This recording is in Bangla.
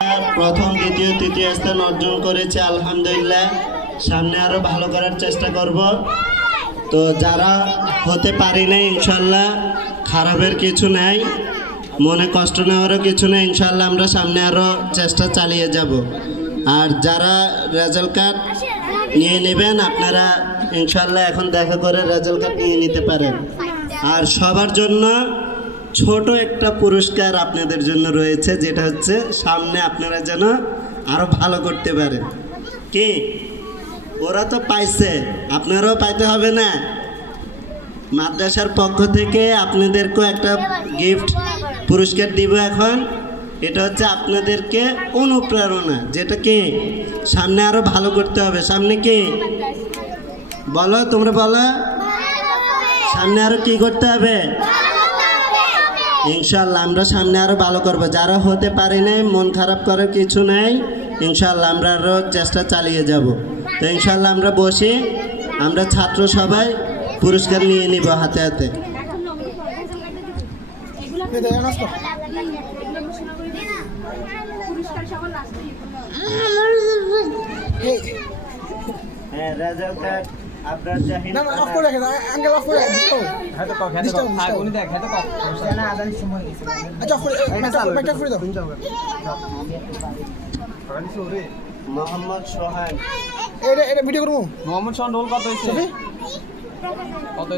প্রথম দ্বিতীয় তৃতীয় স্থান অর্জন করেছে আলহামদুলিল্লাহ। সামনে আরো ভালো করার চেষ্টা করব। তো যারা হতে পারি না ইনশাল্লাহ খারাপের কিছু নাই, মনে কষ্ট নেওয়ারও কিছু নেই। ইনশাল্লাহ আমরা সামনে আরো চেষ্টা চালিয়ে যাব। আর যারা রেজাল্ট কার্ড নিয়ে নেবেন আপনারা ইনশাল্লাহ এখন দেখা করে রেজাল্ট কার্ড নিয়ে নিতে পারেন। আর সবার জন্য ছোট একটা পুরস্কার আপনাদের জন্য রয়েছে, যেটা হচ্ছে সামনে আপনারা যেন আরো ভালো করতে পারেন। কি ওরা তো পাইছে, আপনারাও পাইতে হবে না? মাদ্রাসার পক্ষ থেকে আপনাদেরকেও একটা গিফট পুরস্কার দিব এখন। এটা হচ্ছে আপনাদেরকে অনুপ্রেরণা, যেটা কি সামনে আরো ভালো করতে হবে। সামনে কি বলো, তোমরা বলো, সামনে আরো কি করতে হবে? ইনশাল্লাহ আমরা সামনে আরো ভালো করব। যারা হতে পারে নাই মন খারাপ করার কিছু নাই, ইনশাল্লাহ আমরা আরো চেষ্টা চালিয়ে যাব। তো ইনশাল্লাহ আমরা বসি, আমরা ছাত্র সবাই পুরস্কার নিয়ে নিব হাতে হাতে। হ্যাঁ, রেজাল্ট কার্ড আপনার জাহিদ না অফ করে রাখেন, আঙ্কেল অফ করে রাখেন। হয়তো কক হয়তো কক থাক উনি দেখ হয়তো কক না আদান সময় গেছে। আচ্ছা অফ করে ব্যাকটা করে দাও। মোহাম্মদ সোহান। এটা ভিডিও করবো। মোহাম্মদ সোহান রোল কত হইছে? কত